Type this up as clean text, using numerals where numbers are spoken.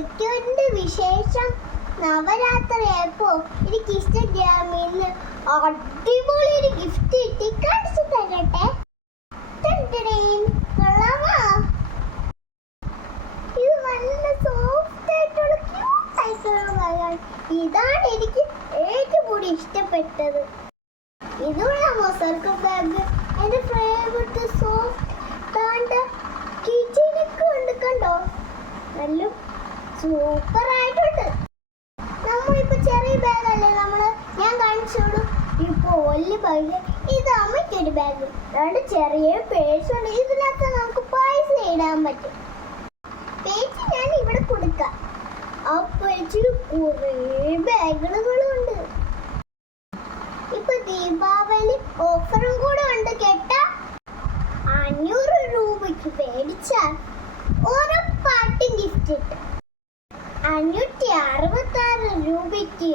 അമ്മയ്ക്കൊരു വിശേഷം. നവരാത്രിയായപ്പോ എനിക്ക് ഇൻസ്റ്റഗ്രാമിൽ നിന്ന് അടിപൊളി ഒരു ഗിഫ്റ്റ് കിട്ടി. കാണിച്ചു തരട്ടെ. കൊള്ളാമോ? ഇത് നല്ല സോഫ്റ്റ് ആയിട്ടുള്ള ക്യൂട്ട് ആയിട്ടുള്ള ബാഗാണ്. ഇതാണ് എനിക്ക് ഏറ്റവും കൂടുതൽ ഇഷ്ടപ്പെട്ടത്. ഇതുകൊള്ളാമോ സർക്കിൾ ബാഗ്? എൻ്റെ ഫേവറേറ്റ് സോഫ്റ്റ് കിച്ചനൊക്കെ ഉണ്ട്. കണ്ടോ, നല്ല സൂപ്പർ ആയിട്ടുണ്ട്. നമ്മളിപ്പോ ചെറിയ ബാഗല്ലേ ഞാൻ കാണിച്ചോളൂ. ഇപ്പൊ വലിയ ബാഗ്. ഇത് അമ്മയ്ക്കൊരു ബാഗ്. രണ്ട് ചെറിയ പേഴ്സ് ഉണ്ട്. ഇതിനകത്ത് നമുക്ക് പൈസ ഇടാൻ പറ്റും. പേഴ്സ് ഞാൻ ഇവിടെ കൊടുക്കാം. ആ പേഴ്സിൽ കുറേ ബാഗുകളും ഉണ്ട്. ഇപ്പൊ ദീപാവലി ഓഫറും കൂടെ ഉണ്ട് കേട്ടാ. 500 രൂപയ്ക്ക് മേടിച്ചാൽ ഉറപ്പായിട്ടും ഗിഫ്റ്റ് കിട്ടും. 566 രൂപയ്ക്ക്